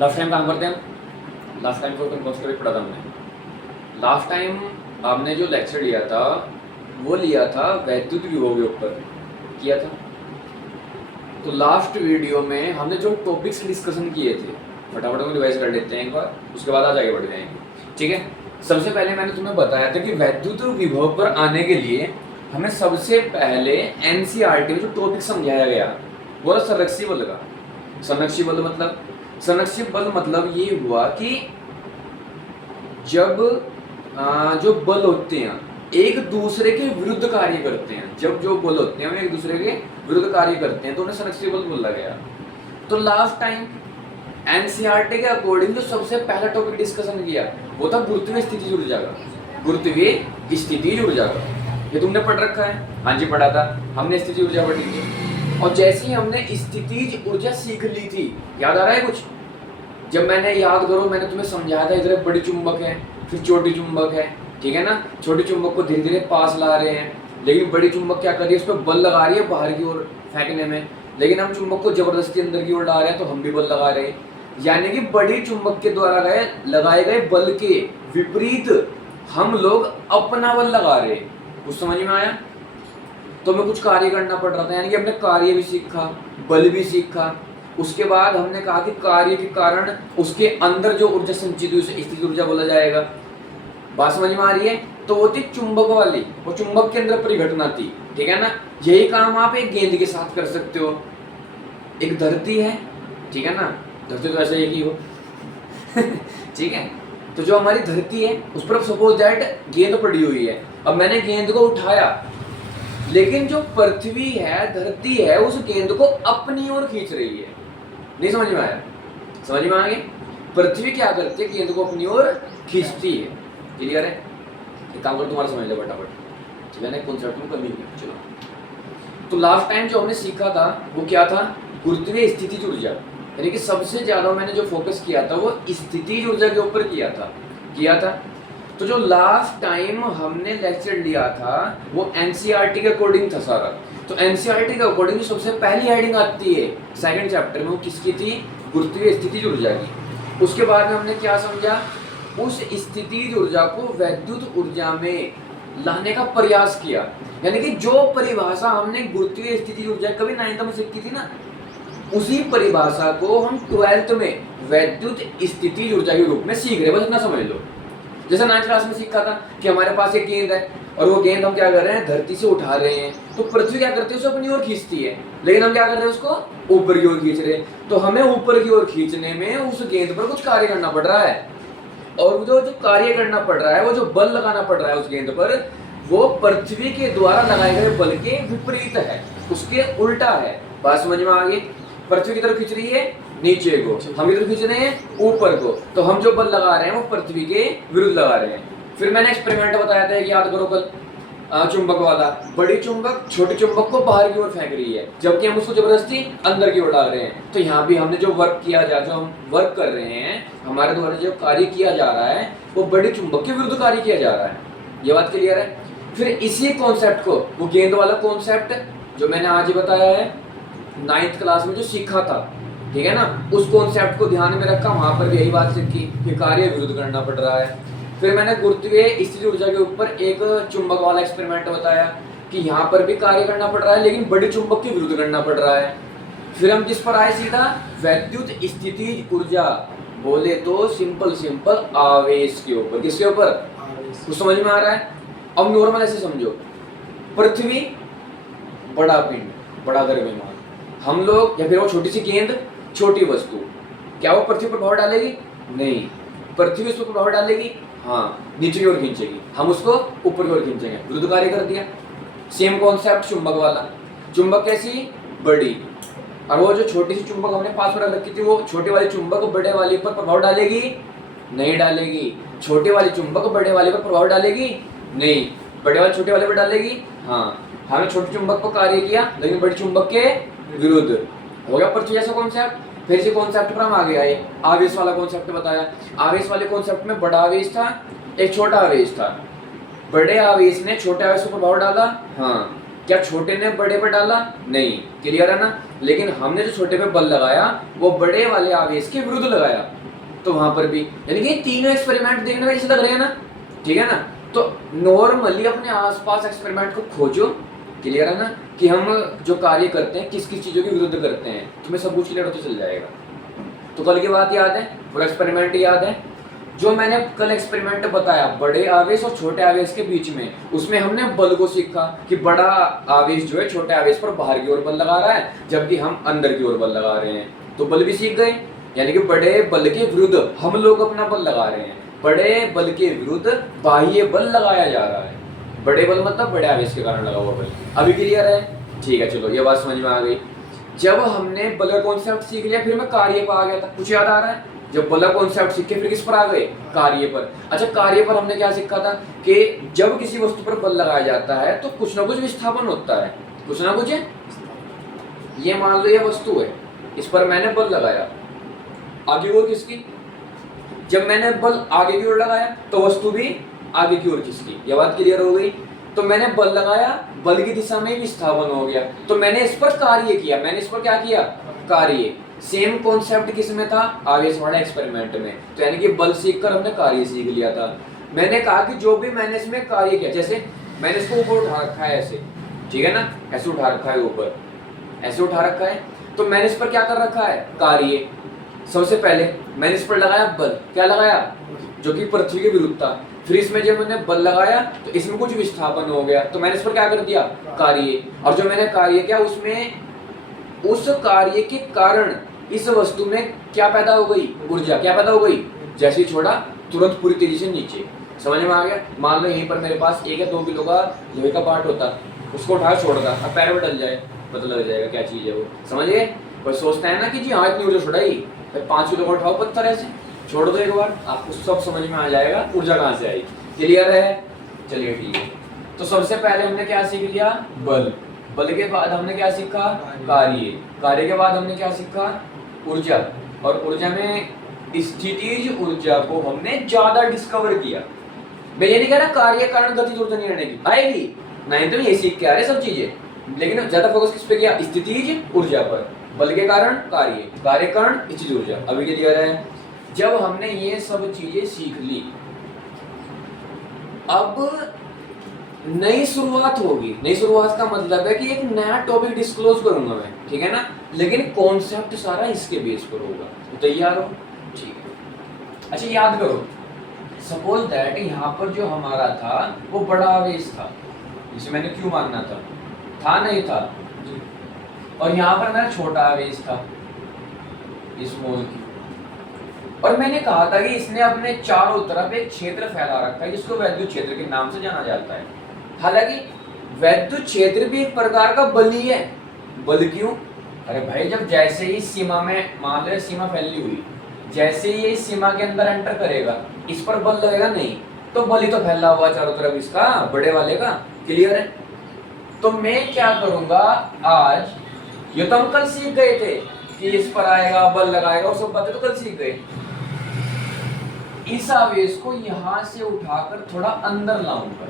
Last time काम करते हैं। लास्ट टाइम को कौन सा पढ़ा था हमने? लास्ट टाइम आपने जो लेक्चर लिया था वो लिया था वैद्युत विभव के ऊपर किया था। तो लास्ट वीडियो में हमने जो टॉपिक्स डिस्कशन किए थे फटाफट में रिवाइज कर लेते हैं एक बार, उसके बाद आज आगे बढ़ जाएंगे। ठीक है, सबसे पहले मैंने तुम्हें बताया था कि वैद्युत विभव पर आने के लिए हमें सबसे पहले एनसीईआरटी में जो टॉपिक समझाया गया वो था संरक्षी बल का। संरक्षी बल मतलब ये हुआ कि जब जो बल होते हैं एक दूसरे के विरुद्ध कार्य करते हैं, जब जो बल होते हैं एक दूसरे के विरुद्ध कार्य करते हैं तो उन्हें संरक्षी बल बोला गया। तो लास्ट टाइम एनसीईआरटी के अकॉर्डिंग जो सबसे पहला टॉपिक डिस्कशन किया वो था गुरुत्वीय स्थितिज ऊर्जा का। गुरुत्वीय स्थितिज ऊर्जा का ये तुमने पढ़ रखा है? हाँ जी पढ़ा था हमने, स्थितिज ऊर्जा पढ़ी थी। और जैसे ही हमने स्थितिज ऊर्जा सीख ली थी, याद आ रहा है कुछ? जब मैंने याद करो मैंने तुम्हें समझाया था, इधर बड़ी चुंबक है फिर छोटी चुंबक है, ठीक है ना। छोटी चुंबक को धीरे धीरे पास ला रहे हैं, लेकिन बड़ी चुंबक क्या कर रही है, उस पर बल लगा रही है बाहर की ओर फेंकने में, लेकिन हम चुंबक को जबरदस्ती अंदर की ओर ला रहे हैं तो हम भी बल लगा रहे हैं। यानी कि बड़ी चुंबक के द्वारा लगाए गए बल के विपरीत हम लोग अपना बल लगा रहे हैं। कुछ समझ में आया? तो हमें कुछ कार्य करना पड़ रहा था, यानी कि हमने कार्य भी सीखा, बल भी सीखा। उसके बाद हमने कहा कि कार्य के कारण उसके अंदर जो ऊर्जा संचित हुई उसे स्थितिज ऊर्जा बोला जाएगा। बात समझ में आ रही है? तो वो थी चुंबक वाली, वो चुंबक के अंदर परिघटना थी, ठीक है ना। यही काम आप एक गेंद के साथ कर सकते हो। एक धरती है, ठीक है ना, धरती तो ऐसा एक ही हो ठीक है। तो जो हमारी धरती है उस पर सपोज दैट गेंद पड़ी हुई है। अब मैंने गेंद को उठाया, लेकिन जो पृथ्वी है, धरती है, उस गेंद को अपनी ओर खींच रही है। नहीं समझ में आया? समझ में आ गया? पृथ्वी क्या करती है, गेंद को अपनी ओर खींचती है। क्लियर है? एक काम कर तुम्हारा समझ लो फटाफट, ठीक है ना, कॉन्सेप्ट में कमी नहीं। चलो, तो लास्ट टाइम जो हमने सीखा था वो क्या था? गुरुत्वीय स्थितिज ऊर्जा। यानी कि सबसे ज्यादा मैंने जो फोकस किया था वो स्थितिज ऊर्जा के ऊपर किया था। तो जो लास्ट टाइम हमने लेक्चर लिया था वो एनसीईआरटी के अकॉर्डिंग था सारा। तो एनसीईआरटी के अकॉर्डिंग जो सबसे पहली हेडिंग आती है सेकंड चैप्टर में वो किसकी थी? गुरुत्वीय स्थितिज ऊर्जा की। उसके बाद में हमने क्या समझा? उस स्थितिज ऊर्जा को वैद्युत ऊर्जा में लाने का प्रयास किया। यानी कि जो परिभाषा हमने गुरुत्वीय स्थितिज ऊर्जा कभी 9th में सीखी थी ना, उसी परिभाषा को हम 12th में वैद्युत स्थितिज ऊर्जा के रूप में सीख रहे हैं। बस इतना समझ लो। जैसे 9th क्लास में सीखा था कि हमारे पास एक गेंद है और वो गेंद हम क्या कर रहे हैं, धरती से उठा रहे हैं, तो पृथ्वी क्या करती है, उसे अपनी ओर खींचती है, लेकिन हम क्या कर रहे हैं, उसको ऊपर की ओर खींच रहे हैं। तो हमें ऊपर की ओर खींचने में उस गेंद पर कुछ कार्य करना पड़ रहा है, और जो कार्य करना पड़ रहा है, वो जो बल लगाना पड़ रहा है उस गेंद पर, वो पृथ्वी के द्वारा लगाए गए बल के विपरीत है, उसके उल्टा है। बात समझ में आ गई? पृथ्वी की तरफ खींच रही है नीचे को, हम इधर खींच रहे हैं ऊपर को, तो हम जो बल लगा रहे हैं वो पृथ्वी के विरुद्ध लगा रहे हैं। फिर मैंने एक्सपेरिमेंट बताया था, याद करो कल, चुंबक वाला। बड़ी चुंबक छोटी चुंबक को बाहर की ओर फेंक रही है, जबकि हम उसको जबरदस्ती अंदर की ओर डाल रहे हैं। तो यहाँ भी हमने जो वर्क किया जो हम वर्क कर रहे हैं, हमारे द्वारा जो कार्य किया जा रहा है वो बड़ी चुंबक के विरुद्ध कार्य किया जा रहा है। ये बात क्लियर है? फिर इसी कॉन्सेप्ट को, वो गेंद वाला कॉन्सेप्ट जो मैंने आज बताया है 9th क्लास में जो सीखा था, ठीक है ना, उस कॉन्सेप्ट को ध्यान में रखा, वहां पर भी यही बात सीखी कि कार्य विरुद्ध करना पड़ रहा है। फिर मैंने गुरुत्वीय स्थितिज ऊर्जा के ऊपर एक चुंबक वाला एक्सपेरिमेंट बताया कि यहाँ पर भी कार्य करना पड़ रहा है, लेकिन बड़ी चुंबक के विरुद्ध करना पड़ रहा है। फिर हम जिस पर आए सीधा वैद्युत स्थितिज ऊर्जा, बोले तो सिंपल आवेश के ऊपर। किसके ऊपर? कुछ समझ में आ रहा है? अब नॉर्मल ऐसे समझो, पृथ्वी बड़ा पिंड, बड़ा द्रव्यमान, हम लोग, या फिर वो छोटी सी गेंद, छोटी वस्तु, क्या वो पृथ्वी पर प्रभाव डालेगी? नहीं। पृथ्वी उस पर प्रभाव डालेगी? हाँ, नीचे की ओर खींचेगी, हम उसको ऊपर की ओर खींचेंगे, विरुद्ध कार्य कर दिया। सेम कॉन्सेप्ट चुंबक वाला। चुंबक कैसी? बड़ी, और वो जो छोटी सी चुंबक हमने पास में रखी थी, वो छोटे वाली चुंबक बड़े वाले पर प्रभाव डालेगी? नहीं डालेगी। छोटे वाली चुंबक बड़े वाले पर प्रभाव डालेगी? नहीं। बड़े वाले छोटे वाले पर डालेगी? हाँ। हमने छोटी चुंबक पर कार्य किया, लेकिन बड़ी चुंबक के विरुद्ध। हो गया पृथ्वी जैसा कॉन्सेप्ट। फिर इसी कॉन्सेप्ट पर हम आगे आए, आवेश वाला कॉन्सेप्ट बताया। आवेश वाले कॉन्सेप्ट में बड़ा आवेश था, एक छोटा आवेश था। बड़े आवेश ने छोटे आवेश पर प्रभाव डाला, हाँ, क्या छोटे ने बड़े पर डाला? नहीं, क्लियर है ना। लेकिन हमने जो छोटे पे बल लगाया वो बड़े वाले आवेश के विरुद्ध लगाया, तो वहां पर भी, यानी कि तीनों एक्सपेरिमेंट देखने में ऐसे लग रहे हैं ना, ठीक है ना। तो नॉर्मली अपने आसपास एक्सपेरिमेंट को खोजो, क्लियर है ना, कि हम जो कार्य करते हैं किस किस चीजों के विरुद्ध करते हैं, तुम्हें सब कुछ क्लियर होता चल जाएगा। तो कल की बात याद है, पूरा एक्सपेरिमेंट याद है जो मैंने कल एक्सपेरिमेंट बताया बड़े आवेश और छोटे आवेश के बीच में, उसमें हमने बल को सीखा कि बड़ा आवेश जो है छोटे आवेश पर बाहर की ओर बल लगा रहा है, जबकि हम अंदर की ओर बल लगा रहे हैं, तो बल भी सीख गए। यानी कि बड़े बल के विरुद्ध हम लोग अपना बल लगा रहे हैं, बड़े बल के विरुद्ध बाह्य बल लगाया जा रहा है। बड़े बल मतलब बड़े आवेश के कारण लगा हुआ बल। अभी क्लियर है? ठीक है, चलो ये बात समझ में आ गई। जब हमने बल का कॉन्सेप्ट सीख लिया, फिर मैं कार्य पर आ गया था, कुछ याद आ रहा है? जब बल का कॉन्सेप्ट सीखे फिर किस पर आ गए? कार्य पर। अच्छा, कार्य पर हमने क्या सीखा था कि जब किसी वस्तु पर बल लगाया जाता है तो कुछ ना कुछ विस्थापन होता है, कुछ ना कुछ। ये मान लो ये वस्तु है, इस पर मैंने बल लगाया, आगे की ओर किसकी? जब मैंने बल आगे की ओर लगाया तो वस्तु भी आगे की ओर खिसकी। ये बात क्लियर हो गई। तो मैंने बल लगाया, बल की दिशा में विस्थापन हो गया, तो मैंने इस पर कार्य किया। मैंने इस पर क्या किया? कार्य। सेम कॉन्सेप्ट किस में था? आवेश वाले एक्सपेरिमेंट में। तो यानी कि बल सीखकर हमने कार्य सीख लिया था। मैंने कहा कि जो भी मैंने इसमें कार्य किया, जैसे मैंने इसको ऊपर उठा रखा है ऐसे, ठीक है ना, ऐसे उठा रखा है ऊपर, ऐसे उठा रखा है, तो मैंने इस पर क्या कर रखा है? कार्य। सबसे पहले मैंने इस पर लगाया बल, क्या लगाया? जो कि पृथ्वी के विरुद्ध था। फिर इसमें जब मैंने बल लगाया तो इसमें कुछ विस्थापन हो गया, तो मैंने इस पर क्या कर दिया? कार्य। और जो मैंने कार्य किया उसमें, उस कार्य के कारण इस वस्तु में क्या पैदा हो गई? ऊर्जा। क्या पैदा हो गई? जैसे ही छोड़ा तुरंत पूरी तेजी से नीचे। समझ में आ गया? मान लो यहीं पर मेरे पास 1 या 2 किलो का लोहे का पार्ट होता, उसको उठा छोड़ता, अब पैर में डल जाए, पता लग जाएगा क्या चीज है वो। समझ गए? कोई सोचता है ना कि जी हाँ इतनी ऊर्जा छोड़ाई, 5 किलो का उठाओ पत्थर ऐसे छोड़ दो एक बार, आपको सब समझ में आ जाएगा ऊर्जा कहाँ से आई। क्लियर है? चलिए ठीक है। तो सबसे पहले हमने क्या सीख लिया? बल। बल के बाद हमने क्या सीखा? कार्य। कार्य के बाद हमने क्या सीखा? ऊर्जा। और ऊर्जा में स्थितिज ऊर्जा को हमने ज्यादा डिस्कवर किया। मैं ये नहीं कह रहा कार्य कारण गतिज ऊर्जा नहीं रहने की, आएगी, नहीं तो ये सीख के आ रहे सब चीजें, लेकिन ज्यादा फोकस किस पे किया? स्थितिज ऊर्जा पर। बल के कारण कार्य, कार्य कारण स्थितिज ऊर्जा। अभी के दिया है। जब हमने ये सब चीजें सीख ली, अब नई शुरुआत होगी। नई शुरुआत का मतलब है कि एक नया टॉपिक डिस्क्लोज करूंगा मैं, ठीक है ना, लेकिन कॉन्सेप्ट सारा इसके बेस पर होगा। तो तैयार हो? ठीक है। अच्छा याद करो, सपोज दैट यहाँ पर जो हमारा था वो बड़ा आवेश था, जिसे मैंने क्यों मानना था नहीं था, और यहाँ पर मेरा छोटा आवेश था, स्मॉल की, और मैंने कहा था कि इसने अपने चारों तरफ एक क्षेत्र फैला रखा है जिसको वैद्युत क्षेत्र के नाम से जाना जाता है। हालांकि वैद्युत क्षेत्र भी एक प्रकार का बल ही है। बल क्यों? अरे भाई, जब जैसे ही सीमा में, मान लो सीमा फैली हुई, जैसे ही इस सीमा के अंदर एंटर करेगा, इस पर बल लगेगा नहीं, तो बल ही तो फैला हुआ चारों तरफ इसका, बड़े वाले का। क्लियर है? तो मैं क्या करूंगा आज, ये तो हम कल सीख गए थे कि इस पर आएगा बल लगाएगा, और सब बातें तो कल सीख गए। इस आवेश को यहां से उठाकर थोड़ा अंदर लाऊंगा।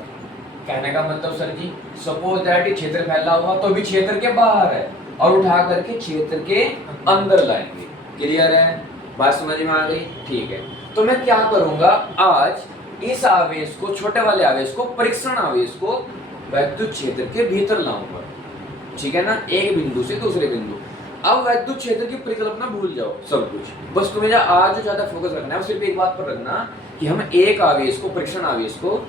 कहने का मतलब सर जी, सपोज दैट क्षेत्र फैला हुआ तो भी क्षेत्र के बाहर है, और उठा करके क्षेत्र के अंदर लाएंगे। क्लियर है? बात समझ में आ गई? ठीक है। तो मैं क्या करूंगा आज, इस आवेश को, छोटे वाले आवेश को, परीक्षण आवेश को वैद्युत क्षेत्र के भीतर लाऊंगा, ठीक है ना, एक बिंदु से दूसरे बिंदु। अब वैद्युत क्षेत्र की परिकल्पना भूल जाओ सब कुछ, बस तुम्हें आज जो ज्यादा फोकस रखना है सिर्फ एक बात पर रखना कि हम एक आवेश को, परीक्षण आवेश को,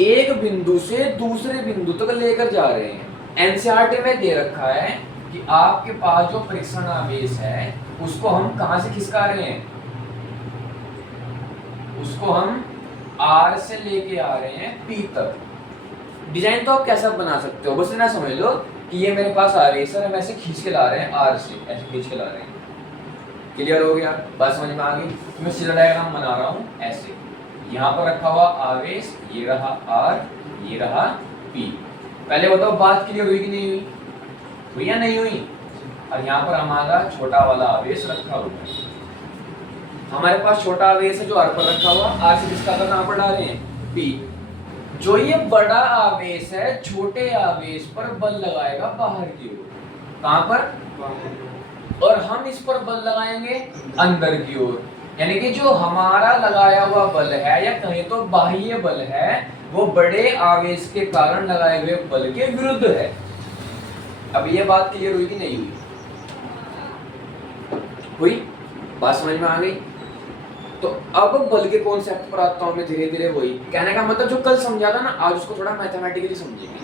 एक बिंदु से दूसरे बिंदु तक लेकर जा रहे हैं। एनसीईआरटी में दे रखा है कि आपके पास जो परीक्षण आवेश है उसको हम कहां से खिसका रहे हैं, उसको हम R से लेके आ रहे हैं P तक। डिजाइन तो आप कैसा बना सकते हो, बस इतना समझ लो कि ये मेरे पास आवेश है, हम ऐसे खींच के ला रहे हैं R से, ऐसे खींच के ला रहे हैं। क्लियर हो गया? बात समझ में आ गई? तो मैं सीधा डायग्राम बना रहा हूँ ऐसे, यहाँ पर रखा हुआ आवेश, ये रहा R, ये रहा P। पहले बताओ बात क्लियर हुई कि नहीं हुई? हुई या नहीं हुई? और यहाँ पर हमारा छोटा वाला आवेश रखा हुआ है। हमारे पास छोटा आवेश है जो R पर रखा हुआ, R से किसका कहाँ पर डाल रहे हैं? P। जो ये बड़ा आवेश है छोटे आवेश पर बल लगाएगा बाहर की ओर। कहां पर? और हम इस पर बल लगाएंगे अंदर की ओर। यानी कि जो हमारा लगाया हुआ बल है या कहें तो बाह्य बल है वो बड़े आवेश के कारण लगाए हुए बल के विरुद्ध है। अब ये बात क्लियर हुई कि नहीं हुई? हुई? बात समझ में आ गई? तो अब बल के कॉन्सेप्ट पर आता हूं मैं धीरे धीरे। वही कहने का मतलब जो कल समझा था ना, आज उसको थोड़ा मैथमेटिकली समझेंगे।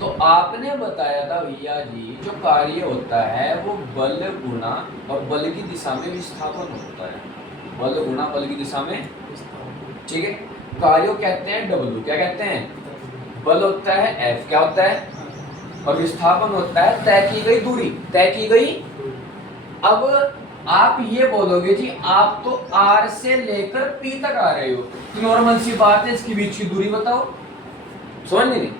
तो आपने बताया था भैया जी जो कार्य होता है वो बल गुना और बल की दिशा में विस्थापन होता है। बल गुना बल की दिशा में, ठीक है। कार्य कहते हैं W, क्या कहते हैं? बल होता है F, क्या होता है? और विस्थापन होता है तय की गई दूरी, तय की गई। अब आप ये बोलोगे जी आप तो R से लेकर P तक आ रहे हो, तो नॉर्मल सी बात है इसकी बीच की दूरी बताओ। समझ नहीं?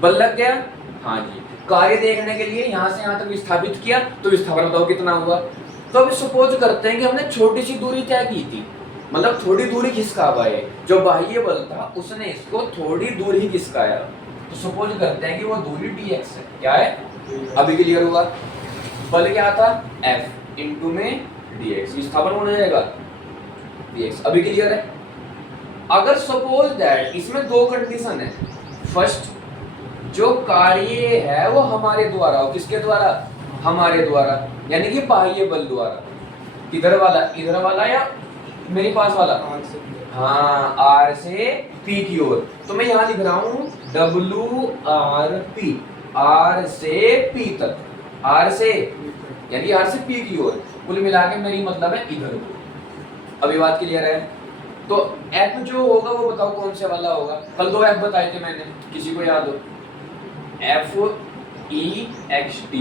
बल लग गया, हाँ जी। कार्य देखने के लिए यहाँ से यहाँ तक विस्थापित किया तो विस्थापन बताओ कितना हुआ। तो अब सपोज करते हैं कि हमने छोटी सी दूरी तय की थी, मतलब थोड़ी दूरी खिसका पाए। जो बाह्य बल था उसने इसको थोड़ी दूरी खिसकाया, तो सपोज करते हैं कि वो दूरी dx है। क्या है? अभी क्लियर हुआ? बल क्या था? F इंटू में dx, विस्थापन कौन हो जाएगा? dx। अभी क्लियर है? अगर सपोज दैट इसमें दो कंडीशन है। फर्स्ट, जो कार्य है वो हमारे द्वारा हो। किसके द्वारा? हमारे द्वारा, यानी कि बाह्य बल द्वारा। इधर वाला या मेरे पास वाला? हाँ, R से P की ओर। तो मैं यहाँ लिख रहा हूँ WRP, R से P तक, R से यानी R से P की ओर। कुल मिला के मेरी मतलब है इधर को। अभी बात क्लियर है? तो F जो होगा वो बताओ कौन से वाला होगा? कल 2 F बताए थे मैंने, किसी को याद हो? FEXT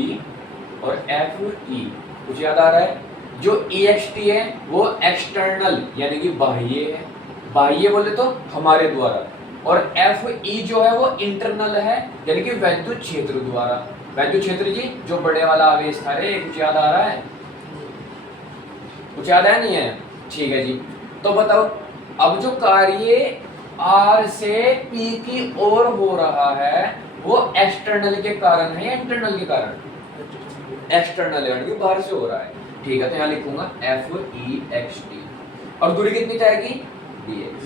और FE, कुछ याद आ रहा है? जो EXT है वो एक्सटर्नल यानी कि बाह्य है, बाह्य बोले तो हमारे द्वारा। और FE जो है वो इंटरनल है यानी कि वैद्युत क्षेत्र द्वारा। वैद्युत क्षेत्र जी जो बड़े वाला आवेश था रे, कुछ याद आ रहा है? कुछ याद है नहीं है? ठीक है जी। तो बताओ अब जो कार्य R से P की ओर हो रहा है वो एक्सटर्नल के कारण है या इंटरनल के कारण? एक्सटर्नल यानी कि बाहर से हो रहा है। ठीक है, तो यहाँ लिखूंगा FEXT और दूरी कितनी जाएगी? dx।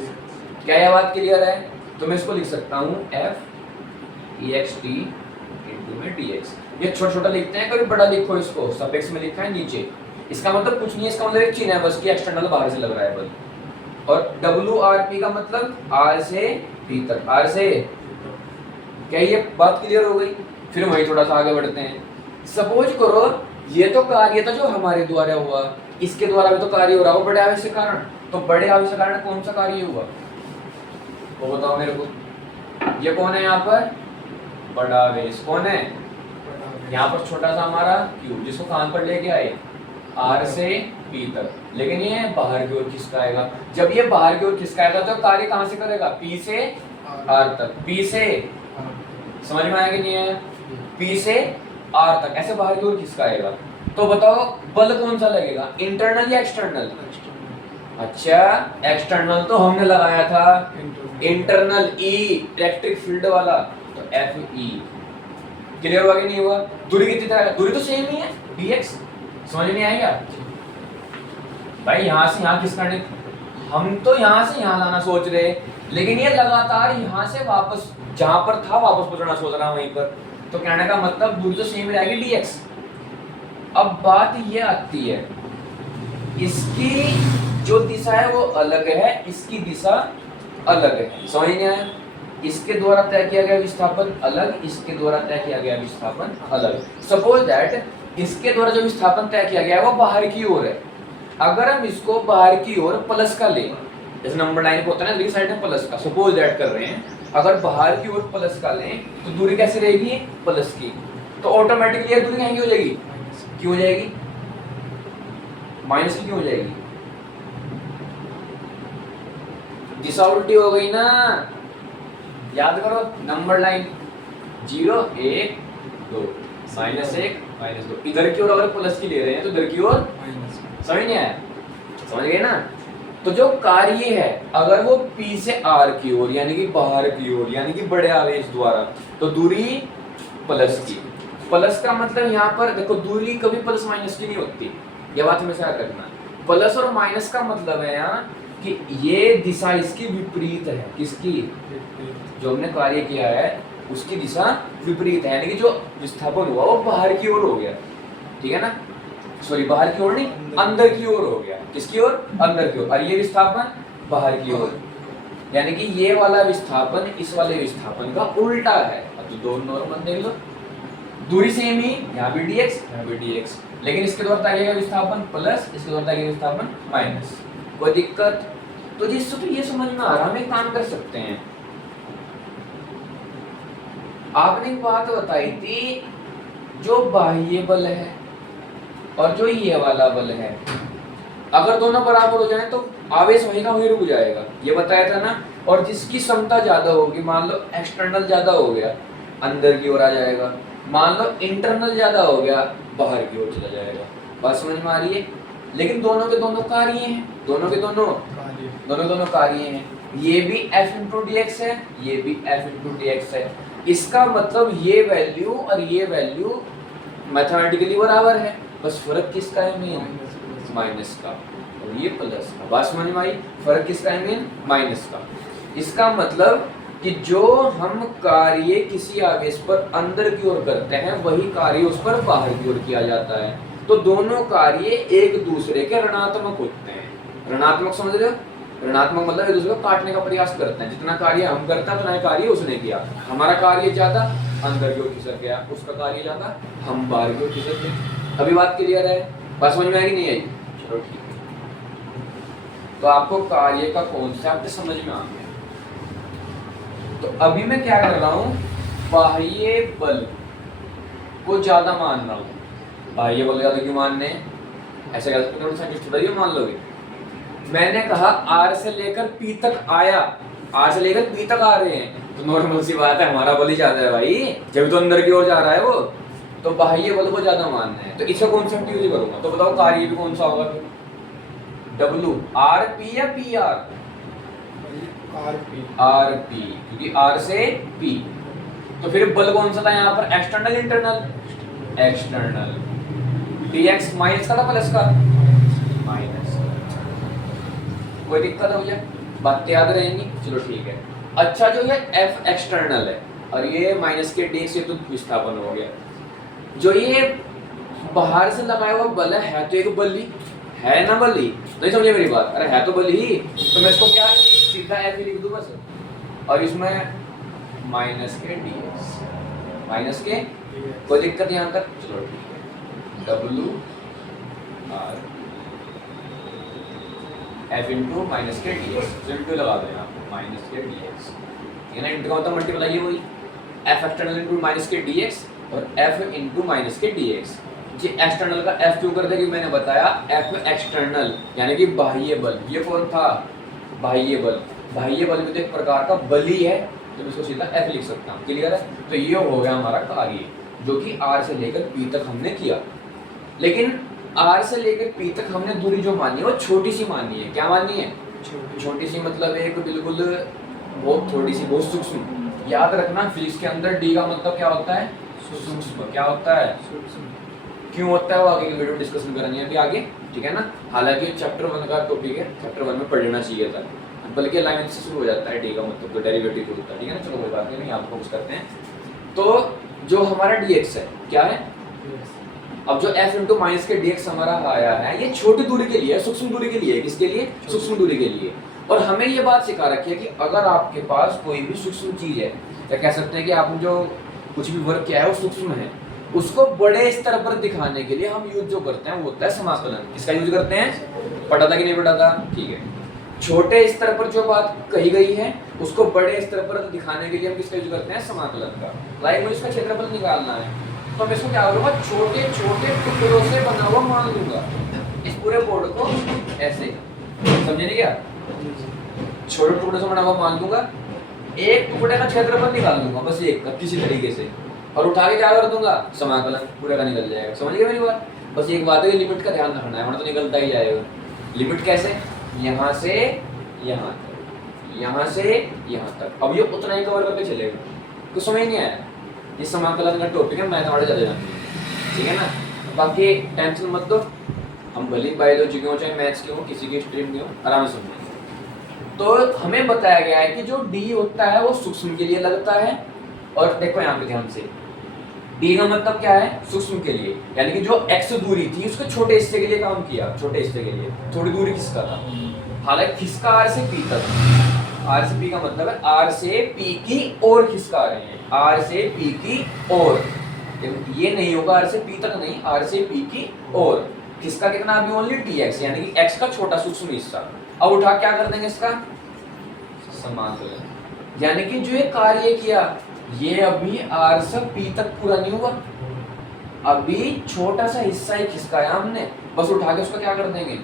क्या यह बात क्लियर है? तो मैं इसको लिख सकता हूँ FEXT इंटू में dx। ये छोटा छोटा लिखते हैं, कभी बड़ा लिखो इसको, सफिक्स में लिखा है नीचे। इसका मतलब कुछ नहीं है, इसका मतलब एक चिन्ह है बस कि एक्सटर्नल बाहर से लग रहा है बल। और WRP का मतलब R से P तक, R से। क्या ये बात क्लियर हो गई? फिर वही थोड़ा सा आगे बढ़ते हैं। सपोज करो ये तो कार्य था जो हमारे द्वारा हुआ, इसके द्वारा भी तो कार्य हो रहा हो बड़े आवेश के कारण। तो बड़े आवेश के कारण कौन सा कार्य हुआ वो बताओ मेरे को। ये कौन है यहाँ पर? बड़ा आवेश। कौन है यहाँ पर? छोटा सा हमारा Q, जिसको कान पर लेके आए R से P तक, लेकिन ये बाहर की ओर खिसकाएगा। जब ये बाहर की ओर खिसकाएगा तो कार्य कहाँ से करेगा? P से R तक। P से, समझ में आया कि नहीं है? P से R तक ऐसे बाहर की ओर खिसकाएगा। तो बताओ बल कौन सा लगेगा, इंटरनल या एक्सटर्नल? अच्छा, एक्सटर्नल तो हमने लगाया था, इंटरनल E इलेक्ट्रिक फील्ड वाला, तो FE। क्लियर हुआ कि नहीं हुआ? दूरी कितनी तरह? दूरी तो सेम ही है, dx। समझ में आएगा भाई? यहाँ से यहाँ खिसकाने, हम तो यहाँ से यहाँ लाना सोच रहे, लेकिन ये लगातार यहाँ से वापस जहां पर था वापस पहुंचना सोच रहा वहीं पर। तो कहने का मतलब दूरी तो सेम रहेगी dx। अब बात ये आती है, इसकी जो दिशा है वो अलग है, इसकी दिशा अलग है। समझ नहीं आया? इसके द्वारा तय किया गया विस्थापन अलग, इसके द्वारा तय किया गया विस्थापन अलग। सपोज दैट इसके द्वारा जो विस्थापन तय किया गया है वो बाहर की ओर है। अगर हम इसको बाहर की ओर प्लस का लें, जैसे नंबर लाइन पे होता है ना दूसरी साइड में प्लस का, सपोज दैट कर रहे हैं, अगर बाहर की ओर प्लस का लें तो दूरी कैसे रहेगी? प्लस की। तो ऑटोमेटिकली ये दूरी कहाँ की हो जाएगी? क्यों हो जाएगी? माइनस की क्यों हो जाएगी? दिशा उल्टी हो गई ना। याद करो नंबर लाइन 0 1 2 -1 -2। इधर की ओर अगर प्लस की ले रहे हैं तो इधर की ओर माइनस। समझ नहीं आया? समझ गए ना? तो जो कार्य है अगर वो P से R की ओर यानी कि बाहर की ओर यानी कि बड़े आवेश द्वारा, तो दूरी प्लस की। प्लस का मतलब यहाँ पर देखो दूरी कभी प्लस माइनस की नहीं होती, ये बात हमेशा याद रखना। प्लस और माइनस का मतलब है यहाँ कि ये दिशा इसकी विपरीत है, किसकी, जो हमने कार्य किया है उसकी दिशा विपरीत है, यानी कि जो विस्थापन हुआ वो बाहर की ओर हो गया, ठीक है ना, सॉरी बाहर की ओर नहीं, अंदर की ओर हो गया, किसकी ओर, अंदर की ओर, और ये विस्थापन बाहर की ओर, यानी कि ये वाला विस्थापन इस वाले विस्थापन का उल्टा है। अब तो दोनों नॉर्मल देख लो, दूरी सेम ही, यहाँ भी dx यहाँ भी dx, लेकिन इसके द्वारा ताकि विस्थापन प्लस, इसके द्वारा ताकि विस्थापन माइनस, कोई दिक्कत। तो जिससे तो ये समझ में आ रहा, हम एक काम कर सकते हैं, आपने एक बात बताई थी, जो बाह्य बल है और जो ये वाला बल है अगर दोनों बराबर हो जाएं तो आवेश वहीं का वहीं रुक जाएगा, ये बताया था ना। और जिसकी क्षमता ज्यादा होगी, मान लो एक्सटर्नल ज्यादा हो गया अंदर की ओर आ जाएगा, मान लो इंटरनल ज्यादा हो गया बाहर की ओर चला जाएगा। बात समझ में आ रही है? लेकिन दोनों के दोनों कार्य हैं, दोनों के दोनों कार्य हैं, ये भी f इंटू डी एक्स है, ये भी f इंटू डी एक्स है। इसका मतलब ये वैल्यू और ये वैल्यू मैथमेटिकली बराबर है, बस फर्क किसका है मेन, माइनस का, और ये प्लस का। बात समझ में आई? फर्क किसका है मेन, माइनस का। इसका मतलब कि जो हम कार्य किसी आवेश पर अंदर की ओर करते हैं वही कार्य उस पर बाहर की ओर किया जाता है, तो दोनों कार्य एक दूसरे के ऋणात्मक होते हैं। ऋणात्मक समझ रहे हो? ऋणात्मक मतलब एक दूसरे को काटने का प्रयास करते हैं, जितना कार्य हम करते हैं उतना ही कार्य उसने किया। हमारा कार्य ज्यादा अंदर की ओर खिसक गया, उसका कार्य ज्यादा हम बाहर की ओर खिसक गए। अभी बात क्लियर है? बात समझ में आई नहीं आई? चलो ठीक है, तो आपको कार्य का कॉन्सेप्ट समझ में आ गया। तो अभी मैं क्या कर रहा हूँ, बाह्य बल को ज्यादा मान रहा हूँ। बाह्य बल ज्यादा क्यों मानने हैं? ऐसे कैसे मान लोगे? मैंने कहा R से लेकर P तक आया, R से लेकर P तक आ रहे हैं, तो नॉर्मल सी बात है हमारा बल ही ज्यादा है भाई, जब तो अंदर की ओर जा रहा है वो, तो बाह्य बल को ज्यादा मानना है। तो इसका कॉन्सेप्ट यूज करूंगा, तो बताओ कार्य भी कौन सा होगा? W R P या P R? R P, क्योंकि R से P। तो फिर बल कौन सा था यहाँ पर, external internal? External. dx minus का था प्लस का? माइनस। कोई दिक्कत हो जाए, बातें याद रहेंगी? चलो ठीक है। अच्छा, जो ये F एक्सटर्नल है और ये माइनस के dx, ये तो विस्थापन हो गया। जो ये बाहर से लगाया हुआ बल है तो एक बल ही है ना, बल ही, नहीं समझे मेरी बात? अरे है तो बल ही, तो मैं इसको क्या सीधा F ही लिख दूं बस, और इसमें माइनस के dx, माइनस के, कोई दिक्कत यहाँ तक? चलो ठीक है। W R F into minus के dx, तो इंटू लगा दो यहाँ पे, माइनस के dx, ये ना इंटू का होता मल्टीप्लाई, ये वही F एक्सटर्नल इंटू माइनस के dx और F इंटू माइनस के dx। जी एक्सटर्नल का F क्यों कर दे, क्योंकि मैंने बताया F एक्सटर्नल यानी कि बाह्य बल। ये कौन था, बाह्य बल। बाह्य बल भी तो एक प्रकार का बल ही है, तो मैं इसको सीधा F लिख सकता हूँ। क्लियर है? तो ये हो गया हमारा कार्य, जो कि R से लेकर P तक हमने किया। लेकिन R से लेकर P तक हमने दूरी जो मानी है वो छोटी सी मानी है। क्या मानी है? छोटी सी मतलब एक बिल्कुल बहुत थोड़ी सी, बहुत सूक्ष्म। याद रखना फिजिक्स के अंदर D का मतलब क्या होता है, सूक्ष्म। क्या होता है, सूक्ष्म। क्यों होता है वो आगे की वीडियो में डिस्कशन करेंगे अभी आगे, ठीक है ना। हालांकि चैप्टर 1 का टॉपिक है, चैप्टर 1 में पढ़ लेना चाहिए था, बल्कि अलाइनमेंट से शुरू हो जाता है D का मतलब, तो डेरिवेटिव होता है, ठीक है ना। चलो कोई बात नहीं, आप फोकस करते हैं। तो जो हमारा dx है क्या है, अब जो f इंटू माइनस के dx हमारा आया है, ये छोटी दूरी के लिए, सूक्ष्म दूरी के लिए। किसके लिए? सूक्ष्म दूरी के लिए। और हमें ये बात सिखा रखी है कि अगर आपके पास कोई भी सूक्ष्म चीज है, या कह सकते हैं कि आपने जो कुछ भी वर्क किया है वो सूक्ष्म है, उसको बड़े स्तर पर दिखाने के लिए हम यूज जो करते हैं वो होता है समाकलन। किसका यूज करते हैं? पढ़ा था कि नहीं पढ़ा था? ठीक है। छोटे स्तर पर जो बात कही गई है उसको बड़े स्तर पर दिखाने के लिए हम किसका यूज करते हैं? समाकलन का। लाइक मुझे इसका क्षेत्रफल निकालना है, तो मैं इसको क्या करूँगा, छोटे छोटे टुकड़ों से बना हुआ मान लूंगा इस पूरे बोर्ड को, ऐसे, समझे नहीं क्या? छोटे टुकड़ों से बना हुआ मान लूंगा, एक टुकड़े का क्षेत्रफल निकाल दूंगा बस एक का, किसी तरीके से, और उठा के क्या कर दूंगा, समाकलन पूरे का निकल जाएगा। समझ गए मेरी बात? बस एक बात है, लिमिट का ध्यान रखना है, वरना तो निकलता ही जाएगा। लिमिट कैसे? यहाँ से यहाँ तक, यहाँ से यहाँ तक। अब ये उतना ही कवर करके चलेगा, कुछ समझ नहीं आया? ये समाकलन का टॉपिक है, मैथमेटिक्स चले जाते हैं, ठीक है ना। बाकी टेंशन मत दो, हम भले बायोलॉजी के हो चाहे मैथ्स के हो, किसी की स्ट्रीम के हो, आराम से समझेंगे। तो हमें बताया गया है कि जो डी होता है वो सूक्ष्म के लिए लगता है, और देखो यहाँ पे ध्यान से, डी का मतलब क्या है? सूक्ष्म के लिए, यानी कि जो x दूरी थी उसके छोटे हिस्से के लिए काम किया, छोटे हिस्से के लिए थोड़ी दूरी खिसका था। हालांकि खिसका r से p तक, r से p का मतलब है r से p की ओर खिसका रहे हैं, r से p की ओर। ये नहीं होगा r से p तक नहीं, r से p की ओर खिसका कितना? अभी ओनली dx, यानी कि x का छोटा सूक्ष्म हिस्सा। अब उठा क्या कर देंगे इसका? समाकलन। यानी कि जो ये कार्य किया ये अभी r से p तक पूरा नहीं हुआ, अभी छोटा सा हिस्सा ही खिसकाया हमने, बस उठा के उसका क्या कर देंगे?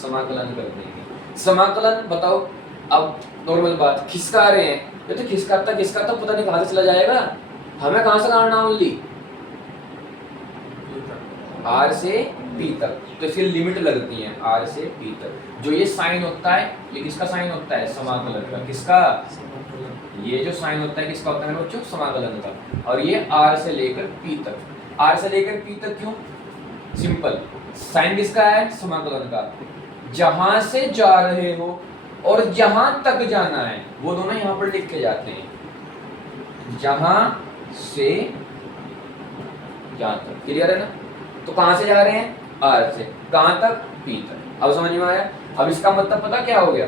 समाकलन कर देंगे। समाकलन बताओ, अब नॉर्मल बात, खिसका रहे हैं, ये तो खिसकाता खिसकाता पता नहीं कहां से चला जाएगा, हमें कहां से काटना ओनली? r से p तक, तो इसकी लिमिट लगती है r से p तक। जो ये साइन होता है ये किसका साइन होता है? समाकलन का। किसका? ये जो साइन होता है किसका होता है बच्चों? समाकलन का। और ये r से लेकर p तक, r से लेकर p तक क्यों? सिंपल, साइन किसका है? समाकलन का। जहां से जा रहे हो और जहां तक जाना है वो दोनों यहाँ पर लिख के जाते हैं, जहां से जहां तक। क्लियर है ना? तो कहां से जा रहे हैं? r से। कहां तक? p तक। अब समझ में आया? अब इसका मतलब पता क्या हो गया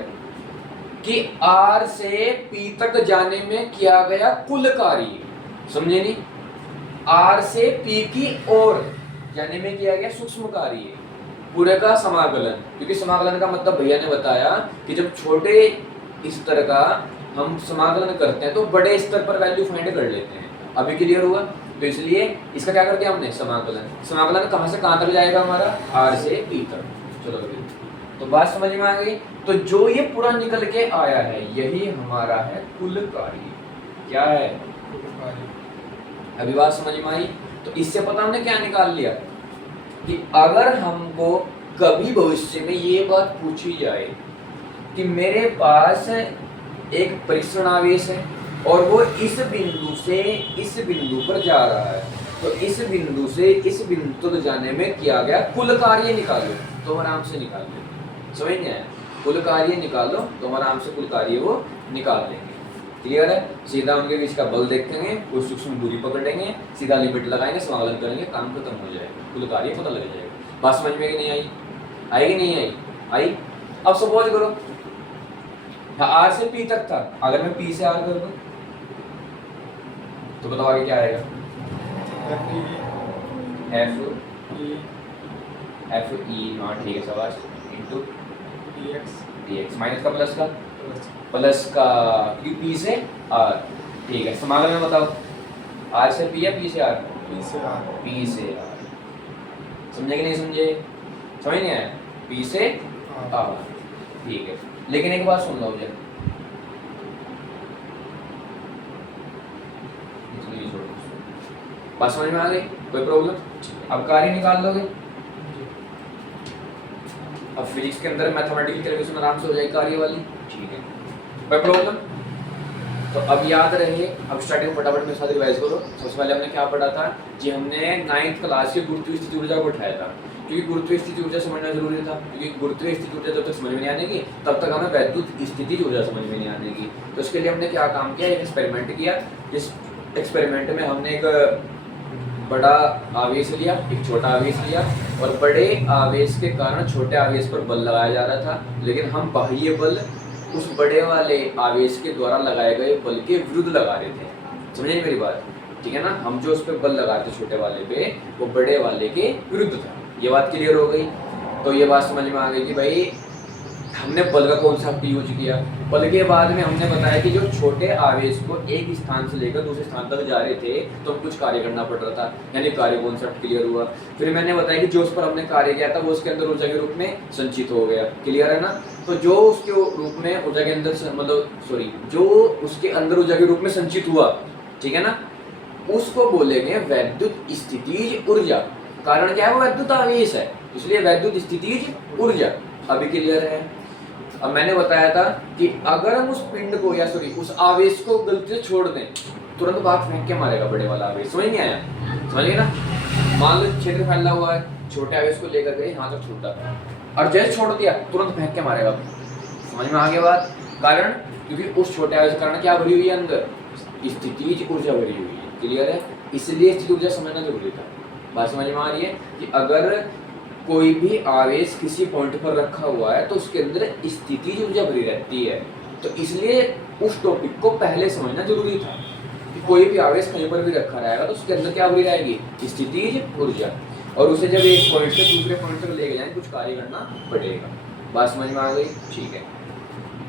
कि r से p तक जाने में किया गया कुल कार्य, समझे नहीं? r से p की ओर जाने में किया गया सूक्ष्म कार्य, पूरे का समाकलन। क्योंकि समाकलन का मतलब भैया ने बताया कि जब छोटे स्तर का हम समाकलन करते हैं तो बड़े स्तर पर वैल्यू फाइंड कर लेते हैं। अभी क्लियर हुआ? तो इसलिए इसका क्या कर दिया हमने? समाकलन। समाकलन कहां से कहां तक जाएगा हमारा? r से p तक। चलो तो बात समझ में आ गई। तो जो ये पूरा निकल के आया है यही हमारा है कुल कार्य। क्या है? अभी बात समझ में आई? तो इससे पता हमने क्या निकाल लिया कि अगर हमको कभी भविष्य में ये बात पूछी जाए कि मेरे पास एक परिक्षण आवेश है और वो इस बिंदु से इस बिंदु पर जा रहा है, तो इस बिंदु से इस बिंदु तक जाने में किया गया कुल कार्य निकालो, तो आराम से निकाल लो। समझ नहीं आया? कुल कार्य निकालो तो आराम से कुल कार्य वो निकाल लेंगे। क्लियर है? सीधा उनके बीच का बल देखेंगे, उस सूक्ष्म दूरी पकड़ेंगे, सीधा लिमिट लगाएंगे, समाकलन करेंगे, काम खत्म हो जाएगा, कुल कार्य पता लग जाएगा। बात समझ में नहीं आई? आएगी नहीं आई? आई? अब सपोज करो r से p तक था, अगर मैं p से r कर दूं तो बताओ आगे क्या आएगा? f e नॉट, ठीक है शाबाश, इनटू dx माइनस का प्लस का क्योंकि p से r, ठीक है। समाकलन में बताओ r से p या p से r? p से r। समझे कि नहीं समझे? समझ नहीं आया? p से r, ठीक है। लेकिन एक बात सुन लो मुझे, बात समझ में आ गई? कोई प्रॉब्लम? अब कार्य निकाल लोगे। अब फिजिक्स के अंदर मैथमेटिकल कैलकुलेशन आराम से हो जाएगी कार्य वाली, ठीक है। कोई प्रॉब्लम? तो अब याद रहे, अब स्टार्टिंग फटाफट मेरे साथ रिवाइज करो। सबसे पहले हमने क्या पढ़ा था कि हमने 9th क्लास के गुरुत्वीय स्थिति ऊर्जा को उठाया था, क्योंकि गुरुत्वीय स्थिति ऊर्जा समझना जरूरी था, क्योंकि गुरुत्वीय स्थिति ऊर्जा जब तक समझ में नहीं आने की तब तक हमें वैद्युत स्थिति ऊर्जा समझ में नहीं आने की। तो इसके लिए हमने क्या काम किया? एक एक्सपेरिमेंट किया। जिस एक्सपेरिमेंट में हमने एक बड़ा आवेश लिया, एक छोटा आवेश लिया, और बड़े आवेश के कारण छोटे आवेश पर बल लगाया जा रहा था, लेकिन हम बाह्य बल उस बड़े वाले आवेश के द्वारा लगाए गए बल के विरुद्ध लगा रहे थे। समझे नहीं मेरी बात? ठीक है ना? हम जो उस पर बल लगाते छोटे वाले पे वो बड़े वाले के विरुद्ध था। ये बात क्लियर हो गई? तो ये बात समझ में आ गई कि भाई हमने बल का कॉन्सेप्ट यूज किया। बल के बाद में हमने बताया कि जो छोटे आवेश को एक स्थान से लेकर दूसरे स्थान तक जा रहे थे तो कुछ कार्य करना पड़ रहा था, यानी कार्य कॉन्सेप्ट क्लियर हुआ। फिर मैंने बताया कि जो उस पर हमने कार्य किया था वो उसके अंदर ऊर्जा के रूप में संचित हो गया। क्लियर है ना? तो जो उसके रूप में ऊर्जा के अंदर जो उसके अंदर ऊर्जा के रूप में संचित हुआ, ठीक है ना, उसको बोलेंगे वैद्युत स्थितिज ऊर्जा। कारण क्या है? वो वैद्युत आवेश है, इसलिए वैद्युत स्थितिज ऊर्जा। अभी क्लियर है? अब मैंने बताया था कि अगर हम उस पिंड को या सॉरी उस आवेश को गलती से छोड़ दें, तुरंत बाहर फेंक के मारेगा बड़े वाला आवेश। समझ नहीं आया? समझिए ना, मान लो क्षेत्र फैला हुआ है, छोटे आवेश को लेकर गए यहाँ तक छोटा, और जैसे छोड़ दिया तुरंत फेंक के मारेगा। समझ में आ गया बात? कारण क्योंकि उस छोटे आवेश के कारण क्या भरी हुई है अंदर? स्थितिज ऊर्जा भरी हुई है। क्लियर है? इसलिए स्थितिज ऊर्जा समझना जरूरी था। बात समझ में आ रही है कि अगर कोई भी आवेश किसी पॉइंट पर रखा हुआ है तो उसके अंदर स्थितिज ऊर्जा भरी रहती है। तो इसलिए उस टॉपिक को पहले समझना जरूरी था कि कोई भी आवेश कहीं पर भी रखा रहेगा तो उसके अंदर क्या भरी रहेगी? स्थितिज ऊर्जा। और उसे जब एक पॉइंट से दूसरे पॉइंट तक ले जाए कुछ कार्य करना पड़ेगा। बात समझ में आ गई? ठीक है।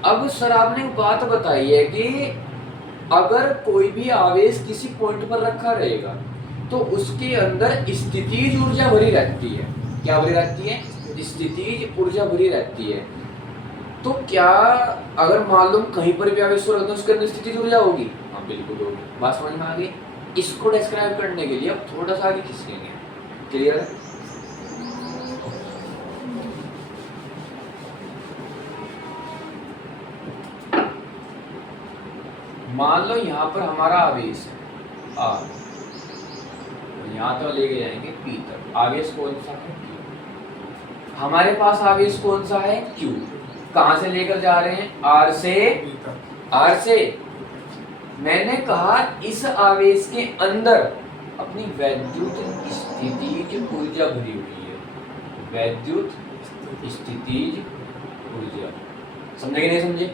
अब सर आपने एक बात बताई है कि अगर कोई भी आवेश किसी पॉइंट पर रखा रहेगा तो उसके अंदर स्थितिज ऊर्जा भरी रहती है। क्या भरी रहती है? स्थितिज ऊर्जा भरी रहती है। तो क्या अगर मान लो कहीं पर भी आवेश रखते हैं उसके अंदर स्थितिज ऊर्जा होगी? हाँ बिल्कुल होगी। बात समझ में आ गई? इसको डिस्क्राइब करने के लिए अब थोड़ा सा आगे खींचेंगे। क्लियर है? मान लो यहाँ पर हमारा आवेश है आर, यहाँ तो लेके जाएंगे पी तक। आवेश कौन सा है? क्यू। हमारे पास आवेश कौन सा है? क्यू। कहाँ से लेकर जा रहे हैं? आर से। आर से मैंने कहा इस आवेश के अंदर अपनी वैद्युत स्थितिज ऊर्जा भरी हुई है। वैद्युत स्थितिज ऊर्जा। समझे कि नहीं समझे?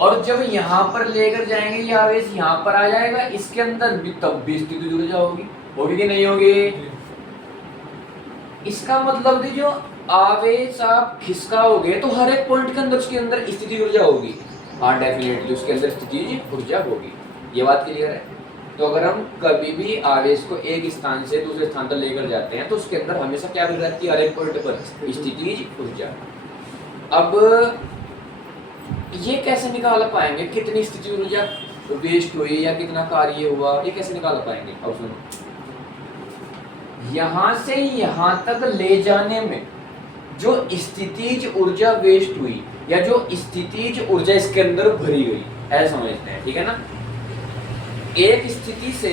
और जब यहाँ पर लेकर जाएंगे ये आवेश यहाँ पर आ जाएगा, इसके अंदर भी तब भी स्थितिज ऊर्जा होगी। होगी कि नहीं होगी? इसका मतलब जो आवेश आप खिसकाओगे तो हर एक पॉइंट के अंदर उसके अंदर स्थितिज ऊर्जा होगी। हाँ डेफिनेटली उसके अंदर स्थितिज ऊर्जा होगी। ये बात क्लियर है? तो अगर हम कभी भी आवेश को एक स्थान से दूसरे स्थान पर लेकर जाते हैं तो उसके अंदर हमेशा क्या रहती है? हर एक पॉइंट पर स्थितिज ऊर्जा। अब ये कैसे निकाल पाएंगे कितनी स्थितिज ऊर्जा वेस्ट हुई या कितना कार्य हुआ? ये कैसे निकाल पाएंगे? अब सुनो, यहां से यहां तक ले जाने में जो स्थितिज ऊर्जा वेस्ट हुई या जो स्थितिज ऊर्जा इसके अंदर भरी हुई, ऐसा समझते हैं। ठीक है ना? एक स्थिति से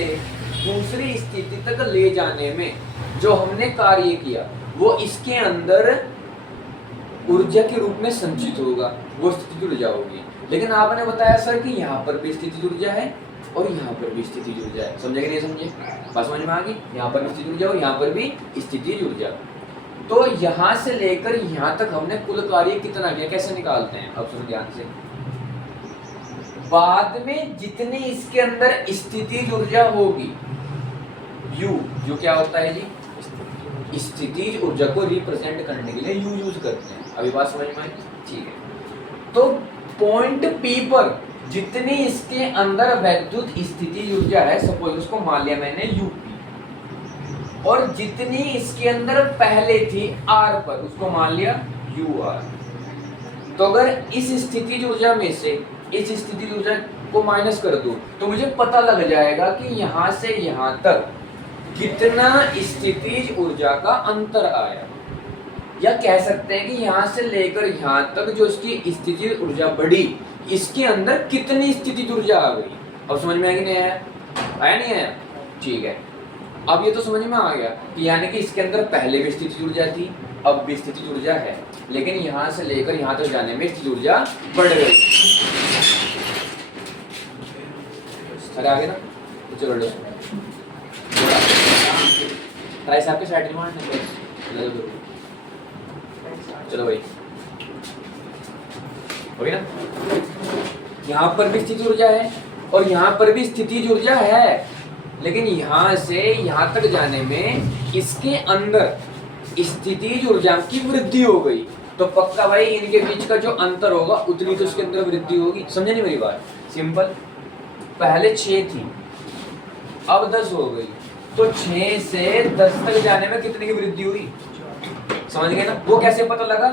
दूसरी स्थिति तक ले जाने में जो हमने कार्य किया वो इसके अंदर ऊर्जा के रूप में संचित होगा, वो स्थितिज ऊर्जा होगी। लेकिन आपने बताया सर कि यहाँ पर भी स्थितिज ऊर्जा है और यहाँ पर भी स्थितिज ऊर्जा है। समझे कि नहीं समझे? बात समझ में आ गई? यहाँ पर भी स्थितिज ऊर्जा और यहाँ पर भी स्थितिज ऊर्जा। तो यहाँ से लेकर यहाँ तक हमने कुल कार्य कितना किया, कैसे निकालते हैं? अब सुनो ध्यान से। बाद में जितनी इसके अंदर स्थितिज ऊर्जा होगी, यू क्या होता है जी? स्थितिज ऊर्जा को रिप्रेजेंट करने के लिए यू यूज करते हैं। अभी बात समझ में आई? ठीक है। तो पॉइंट पी पर जितनी इसके अंदर वैद्युत स्थितिज ऊर्जा है, सपोज उसको मान लिया मैंने यूपी, और जितनी इसके अंदर पहले थी आर पर उसको मान लिया यू आर। तो अगर इस स्थितिज ऊर्जा में से इस स्थितिज ऊर्जा को माइनस कर दूं तो मुझे पता लग जाएगा कि यहाँ से यहाँ तक कितना स्थितिज ऊर्जा का अंतर आया, या कह सकते हैं कि यहाँ से लेकर यहाँ तक जो इसकी स्थितिज ऊर्जा बढ़ी, इसके अंदर कितनी स्थितिज ऊर्जा आ गई। अब समझ में आया कि नहीं आया? आया नहीं आया? ठीक है। अब ये तो समझ में आ गया कि यानी कि इसके अंदर पहले भी स्थितिज ऊर्जा थी, अब भी स्थितिज ऊर्जा है, लेकिन यहाँ से लेकर यहाँ तक जाने में स्थितिज ऊर्जा बढ़ गई। अरे आगे ना तो चलो राइस आपके साइड में चलो भाई हो गया ना? यहाँ पर भी स्थितिज ऊर्जा है और यहाँ पर भी स्थितिज ऊर्जा है, लेकिन यहाँ से यहाँ तक जाने में इसके अंदर स्थितिज ऊर्जा की वृद्धि हो गई। तो पक्का भाई इनके बीच का जो अंतर होगा उतनी तो इसके अंदर वृद्धि होगी। समझे नहीं मेरी बात? सिंपल। पहले 6 थी, अब 10 हो गई, तो 6 से 10 तक जाने में कितने की वृद्धि हुई? समझ गए ना? वो कैसे पता लगा?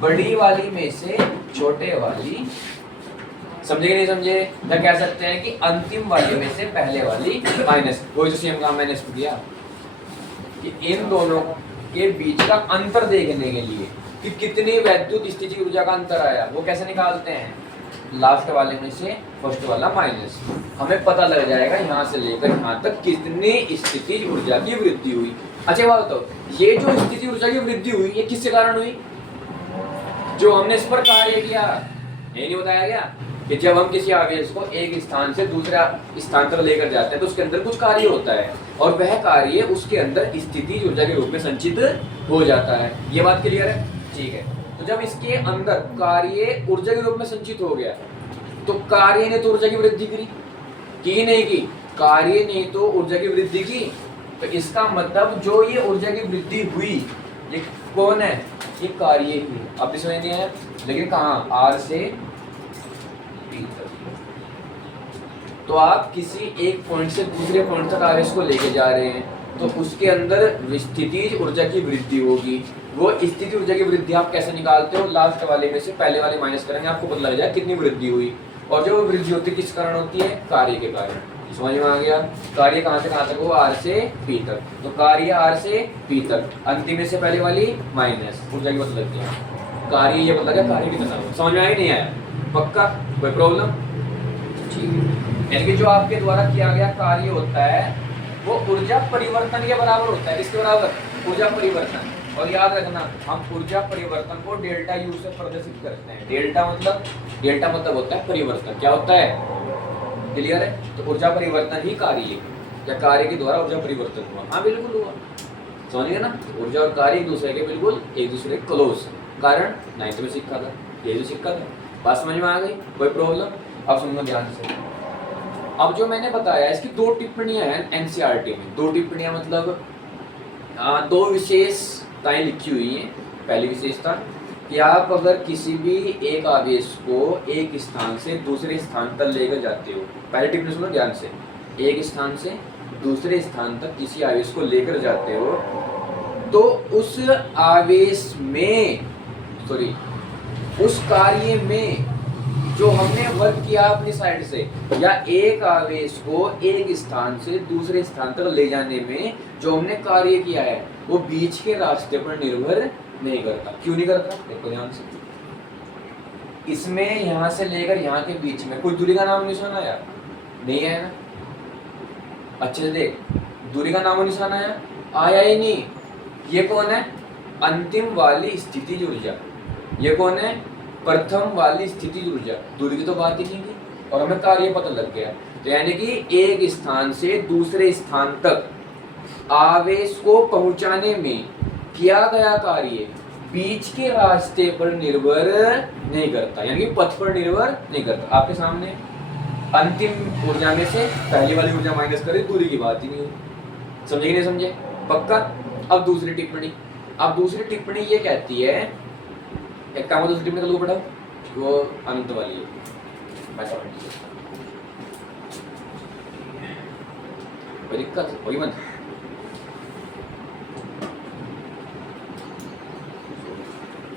बड़ी वाली में से छोटे वाली, समझे कि नहीं समझे? या कह सकते हैं कि अंतिम वाली में से पहले वाली माइनस। वही तो सेम काम मैंने इसको किया कि इन दोनों के बीच का अंतर देखने के लिए कि कितनी वैद्युत स्थितिज ऊर्जा का अंतर आया, वो कैसे निकालते हैं, लास्ट वाले में से फर्स्ट वाला माइनस, हमें पता लग जाएगा यहाँ से लेकर यहाँ तक कितनी स्थितिज ऊर्जा की वृद्धि हुई। अच्छा बात बताओ, ये जो स्थितिज ऊर्जा की वृद्धि हुई ये किसके कारण हुई, जो हमने इस पर कार्य किया, ये नहीं बताया गया कि जब हम किसी आवेश को एक स्थान से दूसरा स्थान तक लेकर जाते हैं तो उसके अंदर कुछ कार्य होता है और वह कार्य उसके अंदर स्थितिज ऊर्जा के रूप में संचित हो जाता है। ये बात क्लियर है, ठीक है। तो जब इसके अंदर कार्य ऊर्जा के रूप में संचित हो गया तो कार्य ने तो ऊर्जा की वृद्धि करी की नहीं की, कार्य ने तो ऊर्जा की वृद्धि की, तो इसका मतलब जो ये ऊर्जा की वृद्धि हुई ये कौन है, ये कार्य ही। आप समझ नहीं है, लेकिन कहाँ, आर से पी तक। तो आप किसी एक पॉइंट से दूसरे पॉइंट तक आवेश को लेके जा रहे हैं तो उसके अंदर स्थितिज ऊर्जा की वृद्धि होगी। वो स्थिति ऊर्जा की वृद्धि आप कैसे निकालते हो, लास्ट वाले में से पहले वाले माइनस करेंगे, आपको पता लग जाए कितनी वृद्धि हुई। और जो वृद्धि होती है किस कारण होती है, कार्य के कारण। समझ में आ गया, कार्य कहाँ से कहाँ तक हो, आर से पी तक। तो कार्य आर से पी तक, अंतिम में से पहले वाली माइनस, ऊर्जा की पता लग गया, कार्य ये पता लगा कार्य कितना हो। समझ में आया नहीं आया, पक्का कोई प्रॉब्लम, ठीक है। यानी कि जो आपके द्वारा किया गया कार्य होता है वो ऊर्जा परिवर्तन के बराबर होता है, किसके बराबर, ऊर्जा परिवर्तन। और याद रखना हम ऊर्जा परिवर्तन को डेल्टा यू से प्रदर्शित करते हैं। डेल्टा मतलब होता है परिवर्तन, क्या होता है, क्लियर है। तो ऊर्जा परिवर्तन ही कार्य है, या कार्य के द्वारा ऊर्जा परिवर्तन हुआ, हाँ बिल्कुल हुआ, समझिए ना। ऊर्जा और कार्य एक दूसरे के बिल्कुल एक दूसरे के क्लोज, कारण 9th में सीखा था, ये जो सीखा था, बात समझ में आ गई, कोई प्रॉब्लम। अब सुनो ध्यान से, अब जो मैंने बताया इसकी दो टिप्पणियां हैं एनसीईआरटी में। दो टिप्पणियां मतलब दो विशेषताएं लिखी हुई हैं। पहली विशेषता कि आप अगर किसी भी एक आवेश को एक स्थान से दूसरे स्थान तक लेकर जाते हो, पहली टिप्पणी सुनो ध्यान से, एक स्थान से दूसरे स्थान तक किसी आवेश को लेकर जाते हो तो उस आवेश में उस कार्य में जो हमने वर्क किया अपनी साइड से, या एक आवेश को एक स्थान से दूसरे स्थान तक ले जाने में जो हमने कार्य किया है वो बीच के रास्ते पर निर्भर नहीं करता। क्यों नहीं करता, देखो ध्यान से, इसमें यहाँ से लेकर यहाँ के बीच में कोई दूरी का नाम निशान आया नहीं है ना, अच्छे से देख, दूरी का नामो निशान आया ही नहीं। ये कौन है, अंतिम वाली स्थितिज ऊर्जा, ये कौन है, प्रथम वाली स्थितिज ऊर्जा, दूरी की तो बात ही नहीं थी और हमें कार्य पता लग गया। तो यानी कि एक स्थान से दूसरे स्थान तक आवेश को पहुंचाने में किया गया कार्य बीच के रास्ते पर निर्भर नहीं करता, यानी कि पथ पर निर्भर नहीं करता। आपके सामने अंतिम ऊर्जा में से पहली वाली ऊर्जा माइनस करे, दूरी की बात ही नहीं हुई, समझे कि नहीं समझे, पक्का। अब दूसरी टिप्पणी ये कहती है, एक काम दूसरी टिप्पणी कल को पढ़ा, वो अनंत वाली है, कोई दिक्कत, कोई मत